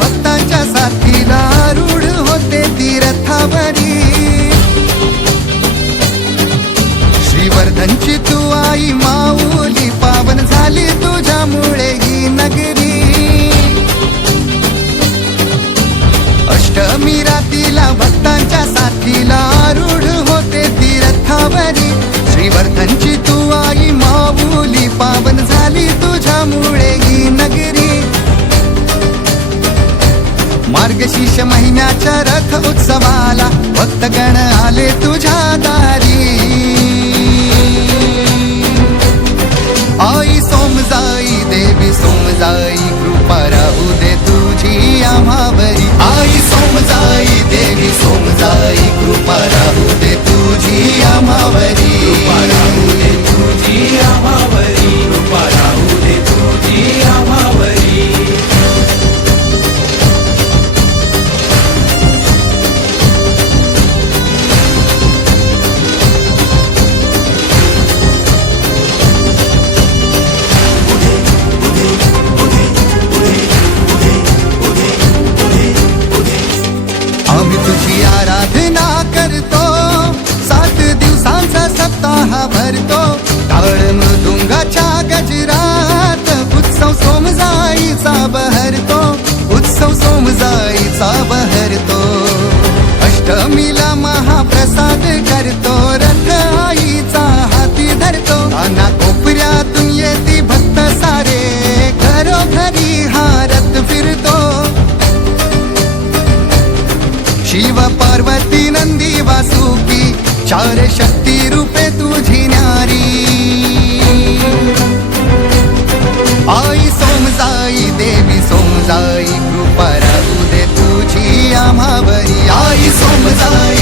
भक्तांच्या साथीला रूढ होते तीर्थावरी। श्रीवर्धनची तू आई माऊली पावन झाली तुझ्यामुळे ही नगरी। अष्टमी रातीला भक्तांच्या साथीला रूढ होते तीर्थावरी। श्रीवर्धनची तू आई माऊली पावन झाली तुझ्यामुळे ही नगरी। मार्गशीर्ष महिन्याच्या रथ उत्सवाला भक्तगण आले तुझ्या दारी। आई सोमजाई देवी सोमजाई कृपा राहू दे तुझी आम्हावरी। आई सोमजाई देवी सोमजाई कृपा राहू दे तुझी आम्हावरी। कृपा राहू दे तुझी आम्हावरी, कृपा राहू दे तुझी आम्हावरी। आम्ही तुझी आराधना करतो, 7 दिवसांचा सप्ताह भरतो। टाळ मृदुंगाच्या गजरात उत्सव सोमजाईचा बहरतो, उत्सव सोमजाईचा बहरतो। अष्टमीला महाप्रसाद करतो, रथ आईचा हाती धरतो। नाना कोपऱ्यातून येती भक्त सारे, घरोघरी हा रथ फिरतो। शिव पार्वती नंदी वासुकी 4 शक्ती रूपे तुझी न्यारी। आई सोमजाई देवी सोमजाई कृपा राहू दे तुझी आम्हावरी। आई सोमजाई